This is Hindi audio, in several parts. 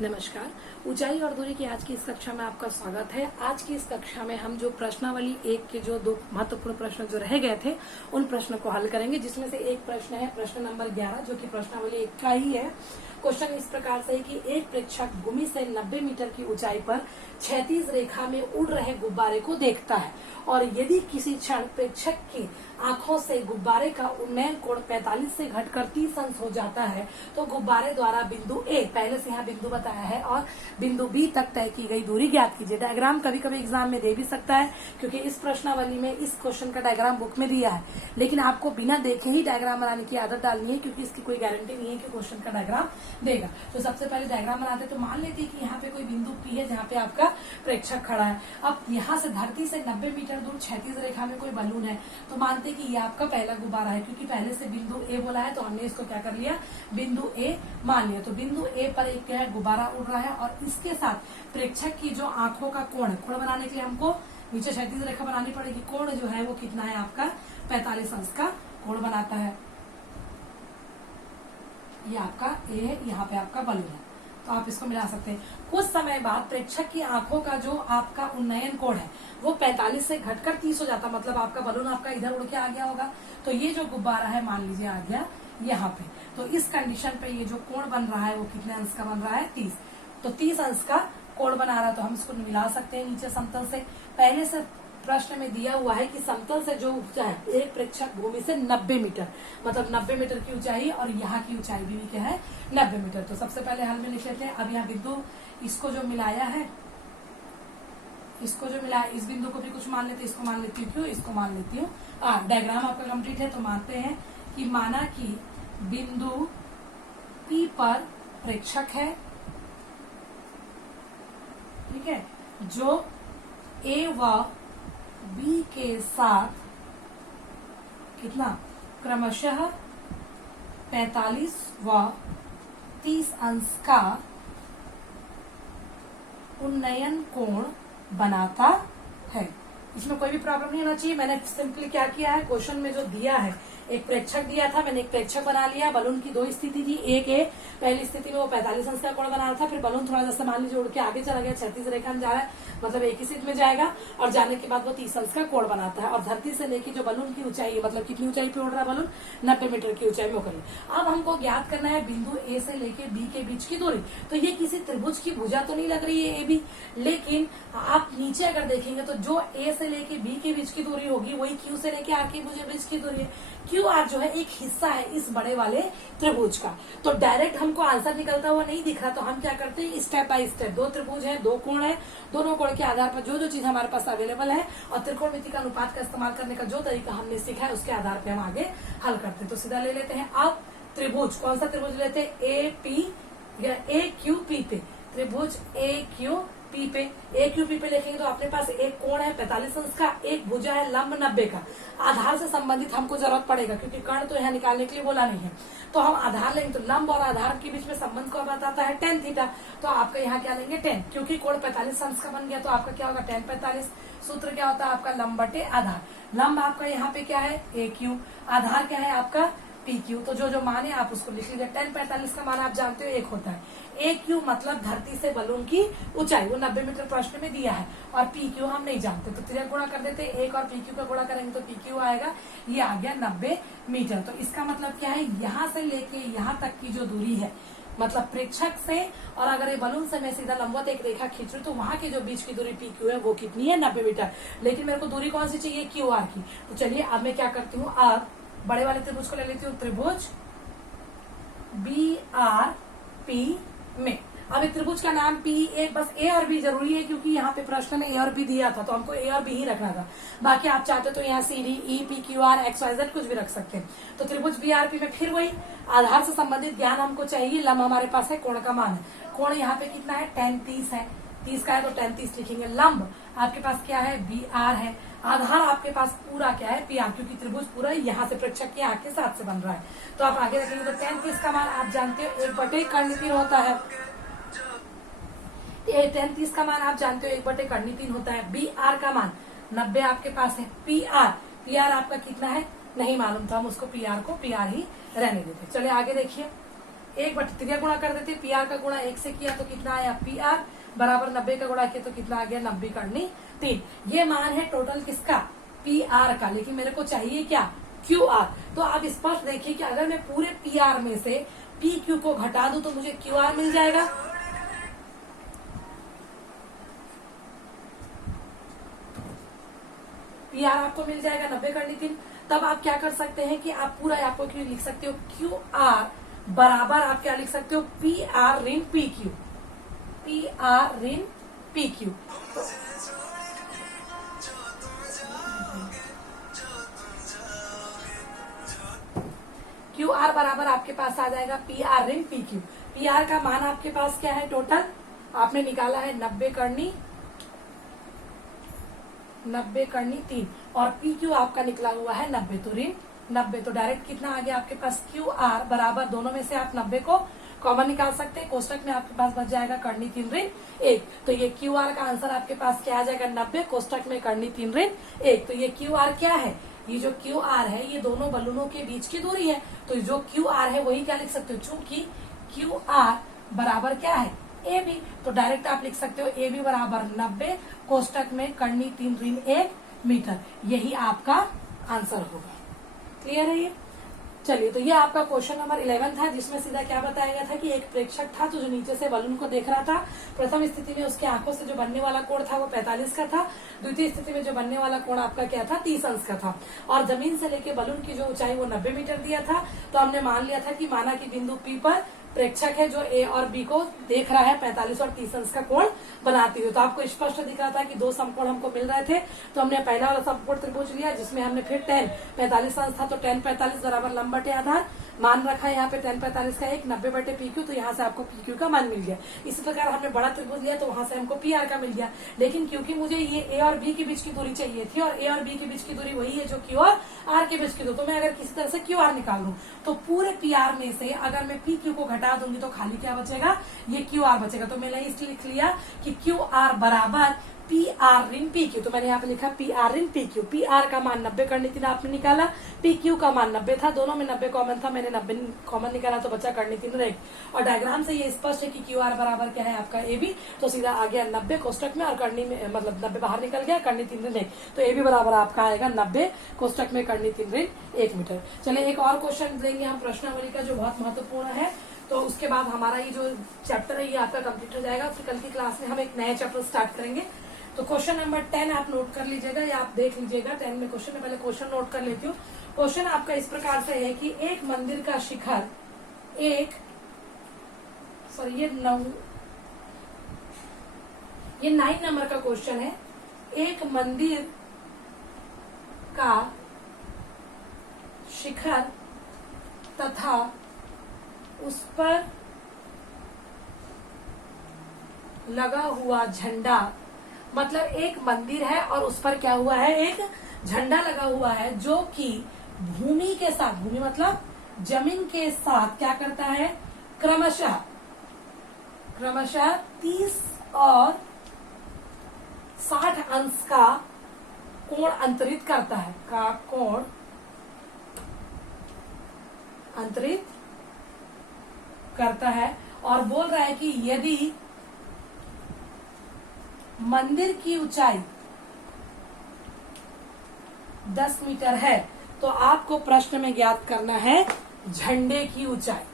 नमस्कार। ऊंचाई और दूरी की आज की इस कक्षा में आपका स्वागत है। आज की इस कक्षा में हम जो प्रश्नावली 1 के जो 2 महत्वपूर्ण प्रश्न जो रह गए थे उन प्रश्नों को हल करेंगे, जिसमें से एक प्रश्न है प्रश्न नंबर 11 जो कि प्रश्नावली 1 का ही है। क्वेश्चन इस प्रकार से है कि एक प्रेक्षक भूमि से 90 मीटर की ऊंचाई पर क्षैतिज रेखा में उड़ रहे गुब्बारे को देखता है और यदि किसी क्षण प्रेक्षक की आंखों से गुब्बारे का उन्नयन कोण 45 से घटकर 30 अंश हो जाता है तो गुब्बारे द्वारा बिंदु ए, पहले से यहाँ बिंदु बताया है, और बिंदु बी तक तय की गई दूरी ज्ञात कीजिए। डायग्राम कभी कभी एग्जाम में दे भी सकता है, क्योंकि इस प्रश्नावली में इस क्वेश्चन का डायग्राम बुक में दिया है, लेकिन आपको बिना देखे ही डायग्राम बनाने की आदत डालनी है, क्योंकि इसकी कोई गारंटी नहीं है कि क्वेश्चन का डायग्राम देगा। तो सबसे पहले डायग्राम बनाते तो मान लेते कि यहाँ पे कोई बिंदु पी है जहाँ पे आपका प्रेक्षक खड़ा है। अब यहाँ से धरती से 90 मीटर दूर क्षैतिज रेखा में कोई बलून है, तो मानते कि ये आपका पहला गुब्बारा है, क्योंकि पहले से बिंदु ए बोला है तो हमने इसको क्या कर लिया, बिंदु ए मान लिया। तो बिंदु ए पर एक क्या है, गुब्बारा उड़ रहा है और इसके साथ प्रेक्षक की जो आंखों का कोण है, कोण बनाने के लिए हमको नीचे क्षैतिज रेखा बनानी पड़ेगी। कोण जो है वो कितना है आपका 45 अंश का कोण बनाता है। ये आपका ए है, यहाँ पे आपका बलून है, तो आप इसको मिला सकते हैं। कुछ समय बाद प्रेक्षक की आंखों का जो आपका उन्नयन कोण है वो 45 से घटकर 30 हो जाता, मतलब आपका बलून आपका इधर उड़ के आ गया होगा। तो ये जो गुब्बारा है मान लीजिए आ गया यहाँ पे, तो इस कंडीशन पे ये जो कोण बन रहा है वो कितने अंश का बन रहा है, 30। तो 30 अंश का कोण बना रहा है, तो हम इसको मिला सकते हैं नीचे समतल से। पहले से प्रश्न में दिया हुआ है कि समतल से जो ऊंचाई है, एक प्रेक्षक भूमि से 90 मीटर, मतलब 90 मीटर की ऊंचाई, और यहाँ की ऊंचाई भी क्या है 90 मीटर। तो सबसे पहले हल में लिख लेते हैं। अब यहाँ बिंदु इसको जो मिलाया है, इसको जो मिला इस बिंदु को भी कुछ मान लेते हैं, इसको मान लेती हूँ, क्यों इसको मान लेती हूँ। डायग्राम आपका कंप्लीट है, तो मानते हैं कि माना कि बिंदु P पर प्रेक्षक है, ठीक है, जो A व B के साथ कितना क्रमशः 45 व 30 अंश का उन्नयन कोण बनाता है। इसमें कोई भी प्रॉब्लम नहीं होना चाहिए। मैंने सिंपली क्या किया है, क्वेश्चन में जो दिया है एक प्रेक्षक दिया था, मैंने एक प्रेक्षक बना लिया। बलून की 2 स्थिति थी, एक है पहली स्थिति में वो 45 अंश का कोण बना रहा था, फिर बलून थोड़ा जैसे मान लीजिए उड़ के आगे चला गया, क्षैतिज रेखा में जा रहा है, मतलब एक ही स्थिति में जाएगा, और जाने के बाद वो 30 अंश का कोण बनाता है। और धरती से लेके जो बलून की ऊंचाई, मतलब कितनी ऊंचाई पे उड़ रहा है बलून, 90 मीटर की ऊंचाई में उड़। अब हमको ज्ञात करना है बिंदु ए से लेके बी के बीच की दूरी। तो ये किसी त्रिभुज की भुजा तो नहीं लग रही है ए बी, लेकिन आप नीचे अगर देखेंगे तो जो ए से लेके बी के बीच की दूरी होगी वही क्यू से लेके आर के बीच की दूरी है। क्यू आर जो है एक हिस्सा है इस बड़े वाले त्रिभुज का, तो डायरेक्ट हमको आंसर निकलता हुआ नहीं दिख रहा, तो हम क्या करते हैं स्टेप बाय स्टेप, 2 त्रिभुज है, 2 कोण है, दोनों कोण के आधार पर जो जो चीज हमारे पास अवेलेबल है और त्रिकोणमिति का अनुपात का इस्तेमाल करने का जो तरीका हमने सीखा है उसके आधार पर हम आगे हल करते हैं। तो सीधा ले लेते हैं। अब त्रिभुज, कौन सा त्रिभुज लेते हैं, ए पी या ए क्यू पी पे, त्रिभुज ए क्यू पी पे, ए क्यू पी पे लिखेंगे तो अपने पास एक कोण है 45 अंश का, एक भुजा है लंब 90 का। आधार से संबंधित हमको जरूरत पड़ेगा, क्योंकि कर्ण तो यहाँ निकालने के लिए बोला नहीं है, तो हम आधार लेंगे। तो लंब और आधार के बीच में संबंध को बताता है tan थीटा, तो आपका यहाँ क्या लेंगे tan, क्योंकि कोण 45 अंश का बन गया, तो आपका क्या होगा tan 45। सूत्र क्या होता है आपका लंब बटे आधार। लंब आपका यहाँ पे क्या है ए क्यू, आधार क्या है आपका पी क्यू। तो जो जो मान है आप उसको लिख लीजिए। tan 45 का मान आप जानते हो 1 होता है। ए क्यू मतलब धरती से बलून की ऊंचाई, वो 90 मीटर प्रश्न में दिया है, और पी क्यू हम नहीं जानते, तो त्रिज्या गुणा कर देते, 1 और पी क्यू का गुणा करेंगे तो पी क्यू आएगा, ये आ गया 90 मीटर। तो इसका मतलब क्या है, यहाँ से लेके यहाँ तक की जो दूरी है, मतलब प्रेक्षक से, और अगर ये बलून से मैं सीधा लंबवत एक रेखा खींच रही तो वहां की जो बीच की दूरी पी क्यू है वो कितनी है 90 मीटर। लेकिन मेरे को दूरी कौन सी चाहिए, क्यू आर की। तो चलिए अब मैं क्या करती हूँ, अब बड़े वाले त्रिभुज को ले लेती हूँ, त्रिभुज बी आर पी में। अब एक त्रिभुज का नाम पी, एक बस ए और बी जरूरी है, क्योंकि यहाँ पे प्रश्न में ए और बी दिया था, तो हमको ए और बी ही रखना था। बाकी आप चाहते तो यहाँ C D E P Q R X Y Z कुछ भी रख सकते हैं। तो त्रिभुज बी आर पी में फिर वही आधार से संबंधित ज्ञान हमको चाहिए। लंब हमारे पास है, कोण का मान है, कोण यहाँ पे कितना है tan 30 है, 30 का है तो tan 30 लिखेंगे। लंब आपके पास क्या है बी आर है, आधार आपके पास पूरा क्या है पी आर, क्योंकि त्रिभुज पूरा यहाँ से प्रेक्षक की आंख के साथ से बन रहा है। तो आप आगे रखेंगे तो tan 30 का मान आप जानते हो 1/3 होता है। tan 30 का मान आप जानते हो 1/3 होता है। बी आर का मान 90 आपके पास है। पी आर आपका कितना है नहीं मालूम था, हम उसको पी आर ही रहने देते। चलिए आगे देखिए, 1/3 गुणा कर देते, पी आर का गुणा 1 से किया तो कितना आया, पी आर बराबर 90 का गुणा किया तो कितना आ गया, 90 करनी 3। ये मान है टोटल किसका, पी आर का, लेकिन मेरे को चाहिए क्या, क्यू आर। तो आप स्पष्ट देखिए कि अगर मैं पूरे पी आर में से पी क्यू को घटा दूं तो मुझे क्यू आर मिल जाएगा। पी आर आपको मिल जाएगा 90 करनी 3। तब आप क्या कर सकते हैं कि आप पूरा आपको क्यों लिख सकते हो, क्यू आर बराबर आप क्या लिख सकते हो, पी आर ऋण पी क्यू, पी आर ऋण पी क्यू। क्यू आर बराबर आपके पास आ जाएगा पी आर ऋण पी क्यू। पी आर का मान आपके पास क्या है, टोटल आपने निकाला है 90 करनी 3 और पी क्यू आपका निकला हुआ है 90, तो ऋण 90। तो डायरेक्ट कितना आ गया आपके पास, क्यू आर बराबर दोनों में से आप 90 को कॉमन निकाल सकते हैं, कोष्टक में आपके पास बच जाएगा करनी 3 ऋण 1। तो ये क्यू आर का आंसर आपके पास क्या आ जाएगा, 90, कोष्टक में करनी 3 ऋण 1। तो ये क्यू आर क्या है, ये जो क्यू आर है ये दोनों बलूनों के बीच की दूरी है, तो जो क्यू आर है वही क्या लिख सकते हो, चूंकि क्यू आर बराबर क्या है, ए बी, तो डायरेक्ट आप लिख सकते हो ए बी बराबर 90, कोष्टक में करनी 3 ऋण 1 मीटर। यही आपका आंसर होगा। क्लियर है ये। चलिए, तो ये आपका क्वेश्चन नंबर 11 था, जिसमें सीधा क्या बताया गया था कि एक प्रेक्षक था तो जो नीचे से बलून को देख रहा था। प्रथम स्थिति में उसकी आंखों से जो बनने वाला कोण था वो 45 का था। द्वितीय स्थिति में जो बनने वाला कोण आपका क्या था, 30 अंश का था। और जमीन से लेके बलून की जो ऊंचाई वो 90 मीटर दिया था। तो हमने मान लिया था कि माना कि बिंदु पी पर प्रेक्षक है जो ए और बी को देख रहा है 45 और 30 अंश का कोण बनाती हुई। तो आपको स्पष्ट दिख रहा था कि दो समकोण हमको मिल रहे थे, तो हमने पहला वाला समकोण त्रिभुज लिया जिसमें हमने फिर tan 45 अंश था, तो tan 45 बराबर लंब बटे आधार मान रखा है यहाँ पे tan 45 का 1 90 बटे पी क्यू, तो यहाँ से आपको पी क्यू का मान मिल गया। इसी प्रकार हमने बड़ा त्रिभुज लिया तो वहां से हमको पी आर का मिल गया। लेकिन क्योंकि मुझे ये ए और बी के बीच की दूरी चाहिए थी और ए और बी के बीच की दूरी वही है जो क्यू और आर के बीच की दूरी, तो मैं अगर किसी तरह से क्यू आर निकाल लूं तो पूरे पी आर में से अगर मैं पी क्यू को घटा दूंगी तो खाली क्या बचेगा, ये क्यू आर बचेगा। तो मैंने इसलिए लिख लिया कि क्यू आर बराबर पी आर ऋण पी क्यू। तो मैंने यहाँ पे लिखा पी आर ऋण पी क्यू। पी आर का मान 90 करनी थी, आपने निकाला। पी क्यू का मान 90 था, दोनों में 90 कॉमन था, मैंने 90 कॉमन निकाला तो बचा करनी थी रेख। और डायग्राम से ये स्पष्ट है कि क्यू आर बराबर क्या है आपका ए बी, तो सीधा आ गया 90 कोष्टक में और करनी में मतलब 90 बाहर निकल गया, करनी 3 ऋण 1। तो ए बी बराबर आपका आएगा 90 कोष्टक में करनी 3 ऋण 1 मीटर। चलिए एक और क्वेश्चन देंगे हम प्रश्नावली का जो बहुत महत्वपूर्ण है, तो उसके बाद हमारा ये जो चैप्टर है ये आपका कंप्लीट हो जाएगा। फिर कल की क्लास में हम एक नया चैप्टर स्टार्ट करेंगे। तो क्वेश्चन नंबर 10 आप नोट कर लीजिएगा या आप देख लीजिएगा। 10 में क्वेश्चन है, पहले क्वेश्चन नोट कर लेती हूँ। क्वेश्चन आपका इस प्रकार से है कि एक मंदिर का शिखर ये 9 नंबर का क्वेश्चन है। एक मंदिर का शिखर तथा उस पर लगा हुआ झंडा, मतलब एक मंदिर है और उस पर क्या हुआ है, एक झंडा लगा हुआ है जो कि भूमि के साथ, भूमि मतलब जमीन के साथ क्या करता है, क्रमशः 30 और 60 अंश का कोण अंतरित करता है, का कोण अंतरित करता है। और बोल रहा है कि यदि मंदिर की ऊंचाई 10 मीटर है तो आपको प्रश्न में ज्ञात करना है झंडे की ऊंचाई।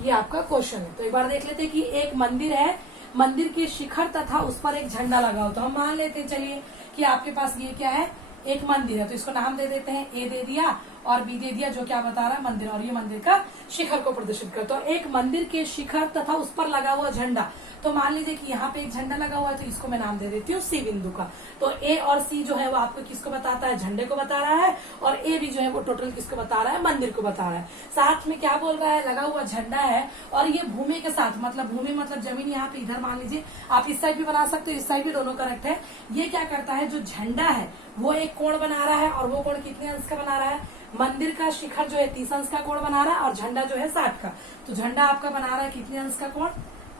ये आपका क्वेश्चन है। तो एक बार देख लेते हैं कि एक मंदिर है, मंदिर के शिखर तथा उस पर एक झंडा लगा हो। तो हम मान लेते हैं चलिए कि आपके पास ये क्या है, एक मंदिर है, तो इसको नाम दे देते हैं, ए दे दिया और बी दे दिया, जो क्या बता रहा है मंदिर, और ये मंदिर का शिखर को प्रदर्शित करता है। तो एक मंदिर के शिखर तथा उस पर लगा हुआ झंडा, तो मान लीजिए कि यहाँ पे एक झंडा लगा हुआ है, तो इसको मैं नाम दे देती हूँ सी बिंदु का। तो ए और सी जो है वो आपको किसको बताता है, झंडे को बता रहा है, और ए भी जो है वो टोटल किसको बता रहा है, मंदिर को बता रहा है। साथ में क्या बोल रहा है, लगा हुआ झंडा है और ये भूमि के साथ, मतलब भूमि मतलब जमीन, यहाँ पे इधर मान लीजिए, आप इस साइड भी बना सकते हो, इस साइड भी, दोनों करेक्ट है। ये क्या करता है, जो झंडा है वो एक कोण बना रहा है, और वो कोण कितने अंश का बना रहा है, मंदिर का शिखर जो है 30 अंश का कोण बना रहा है और झंडा जो है 60 का। तो झंडा आपका बना रहा है कितने अंश का कोण,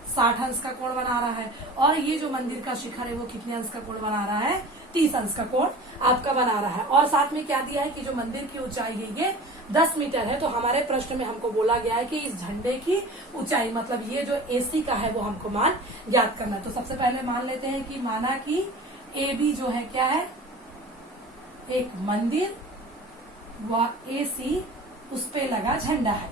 60 अंश का कोण बना रहा है। और ये जो मंदिर का शिखर है वो कितने अंश का कोण बना रहा है, 30 अंश का कोण आपका बना रहा है। और साथ में क्या दिया है कि जो मंदिर की ऊंचाई है ये 10 मीटर है। तो हमारे प्रश्न में हमको बोला गया है कि इस झंडे की ऊंचाई मतलब ये जो AC का है वो हमको मान ज्ञात करना है। तो सबसे पहले मान लेते हैं कि माना कि AB जो है क्या है, एक मंदिर व AC उस पे लगा झंडा है,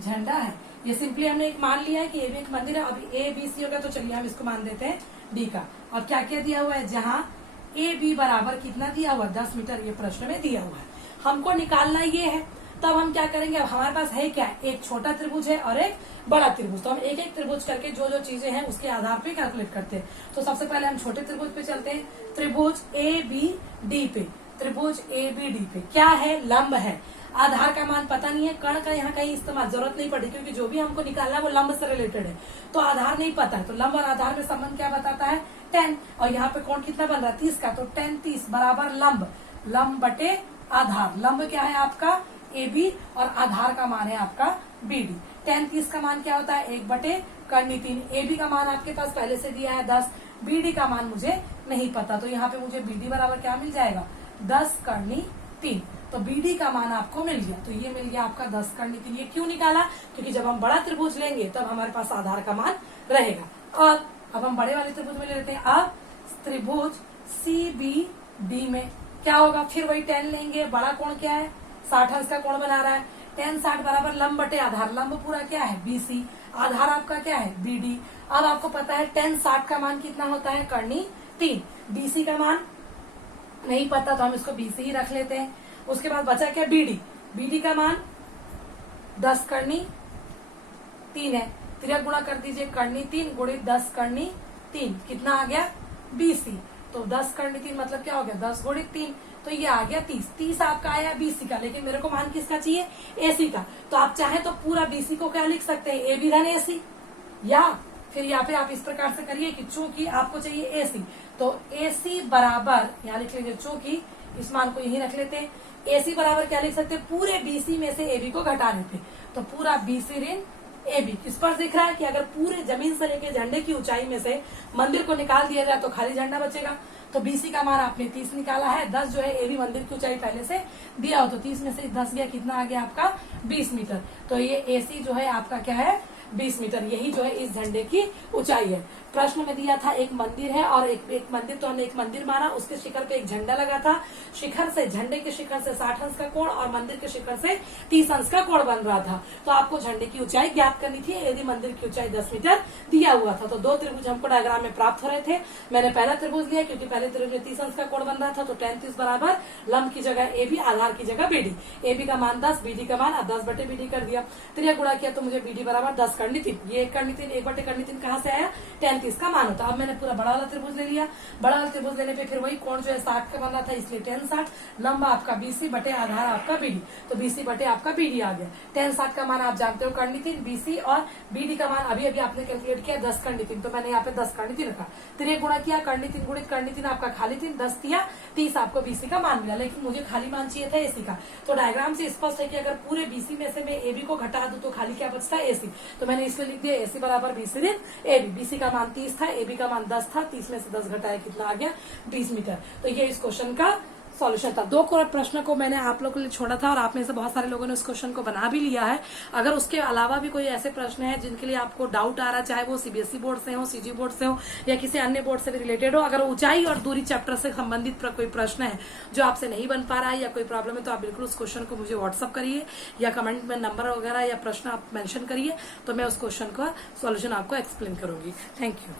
झंडा है। ये सिंपली हमने एक मान लिया है कि ये भी एक मंदिर है। अब ABC हो गया तो चलिए हम इसको मान देते हैं D का। और क्या क्या दिया हुआ है, जहां AB बराबर कितना दिया हुआ, 10 मीटर ये प्रश्न में दिया हुआ है। हमको निकालना ये है, तब हम क्या करेंगे, अब हमारे पास है क्या, एक छोटा त्रिभुज है और एक बड़ा त्रिभुज। तो हम एक एक त्रिभुज करके जो जो चीजें हैं उसके आधार पे कैलकुलेट करते हैं। तो सबसे पहले हम छोटे त्रिभुज पे चलते हैं, त्रिभुज ABD पे। त्रिभुज ABD पे क्या है, लंब है। आधार का मान पता नहीं है, कर्ण का यहाँ कहीं इस्तेमाल जरूरत नहीं पड़ी क्योंकि जो भी हमको निकालना है वो लंब से रिलेटेड है। तो आधार नहीं पता है, तो लंब और आधार में संबंध क्या बताता है, 10। और यहाँ पे कोण कितना बन रहा है, 30 का। तो 10 30 बराबर लंब, लंब बटे आधार। लंब क्या है आपका AB और आधार का मान है आपका BD। 10 30 का मान क्या होता है, 1 बटे कर्णी 3। AB का मान आपके पास पहले से दिया है 10, BD का मान मुझे नहीं पता। तो यहाँ पे मुझे BD बराबर क्या मिल जाएगा, 10 कर्णी 3। तो BD का मान आपको मिल गया। तो ये मिल गया आपका 10 कर्णी 3। ये क्यों निकाला, क्योंकि जब हम बड़ा त्रिभुज लेंगे तब हमारे पास आधार का मान रहेगा। अब हम बड़े वाले त्रिभुज में ले लेते हैं। अब त्रिभुज CBD में क्या होगा, फिर वही 10 लेंगे। बड़ा कोण क्या है, 60 अंश का कोण बना रहा है। 10 60 बराबर लंब बटे आधार। लंब पूरा क्या है, BC। आधार आपका क्या है, BD। अब आपको पता है 10 60 का मान कितना होता है, कर्णी 3। BC का मान नहीं पता तो हम इसको BC ही रख लेते हैं। उसके बाद बचा क्या, BD। BD का मान 10 कर्णी 3 है। तिरक गुणा कर दीजिए, कर्णी 3 गुणित 10 कर्णी 3 कितना आ गया, BC। तो 10 कर्णी 3 मतलब क्या हो गया, 10 गुणित 3। तो ये आ गया 30। 30 आपका आया BC का, लेकिन मेरे को मान किसका चाहिए, AC का। तो आप चाहे तो पूरा BC को क्या लिख सकते हैं, AB धन AC। या फिर यहाँ पे आप इस प्रकार से करिए कि चूंकि आपको चाहिए AC, तो AC बराबर यहाँ लिख लीजिए, चूंकि इस मान को यही रख लेते हैं। AC बराबर क्या लिख सकते हैं, पूरे BC में से AB को घटा देते। तो पूरा BC ऋण AB। किस पर दिख रहा है कि अगर पूरे जमीन से लेके झंडे की ऊंचाई में से मंदिर को निकाल दिया जाए तो खाली झंडा बचेगा। तो BC का मान आपने 30 निकाला है। 10 जो है AB मंदिर की ऊंचाई पहले से दिया हो, तो 30 में से 10 गया, कितना आ गया आपका 20 मीटर। तो ये AC जो है आपका क्या है, 20 मीटर। यही जो है इस झंडे की ऊंचाई है। प्रश्न में दिया था एक मंदिर है और एक मंदिर, तो हमने एक मंदिर माना, उसके शिखर पे एक झंडा लगा था। शिखर से, झंडे के शिखर से 60 अंश का कोण और मंदिर के शिखर से 30 अंश का कोण बन रहा था। तो आपको झंडे की ऊंचाई ज्ञात करनी थी यदि मंदिर की ऊंचाई 10 मीटर दिया हुआ था। तो दो त्रिभुज हमको डायग्राम में प्राप्त हो रहे थे। मैंने पहला त्रिभुज लिया क्योंकि पहले त्रिभुज में 30 अंश का कोण बन रहा था। तो 10 30 बराबर लंब की जगह AB, आधार की जगह BD। AB का मान 10, BD का मान 10 बटे BD कर दिया। त्रिया गुणा किया तो मुझे BD बराबर 10 कर्णी 3। ये 1 कर्णी 3, 1 बटे कर्णी 3 कहाँ से आया, 10 30 का मान होता। अब मैंने पूरा बड़ा वाला त्रिभुज ले लिया। बड़ा वाला त्रिभुज लेने पे फिर वही कोण जो है 60 का बन रहा था, इसलिए 10 60। लंबा आपका BC बटे आधार आपका BD। तो BC बटे आपका BD आ गया। 10 60 का मान आप जानते हो कर्णी 3, BC और BD का मान अभी अभी आपने कैलकुलेट किया 10 कर्णी 3। तो मैंने यहाँ पे 10 कर्णी 3 रखा। तिरक गुणा किया, कर्णी 3 गुणित कर्णी 3 आपका खाली 3, 10 दिया 30 आपको BC का मान मिला। लेकिन मुझे खाली मान चाहिए था AC का। तो डायग्राम से स्पष्ट है कि अगर पूरे BC में से मैं AB को घटा दूं तो खाली क्या बचता है, AC। तो मैंने इसमें लिख दिया AC बराबर BC ऋण AB। BC का मान 30 था, AB का मान 10 था। 30 में से 10 घटाया कितना आ गया, 20 मीटर। तो ये इस क्वेश्चन का सॉल्यूशन था। 2 प्रश्न को मैंने आप लोगों के लिए छोड़ा था और आप में से बहुत सारे लोगों ने उस क्वेश्चन को बना भी लिया है। अगर उसके अलावा भी कोई ऐसे प्रश्न है जिनके लिए आपको डाउट आ रहा है, चाहे वो CBSE बोर्ड से हो, CG बोर्ड से हो या किसी अन्य बोर्ड से भी रिलेटेड हो, अगर ऊंचाई और दूरी चैप्टर से संबंधित कोई प्रश्न है जो आपसे नहीं बन पा रहा है या कोई प्रॉब्लम है, तो आप बिल्कुल उस क्वेश्चन को मुझे व्हाट्सअप करिए या कमेंट में नंबर वगैरह या प्रश्न आप मेंशन करिए, तो मैं उस क्वेश्चन का सॉल्यूशन आपको एक्सप्लेन करूंगी। Thank you.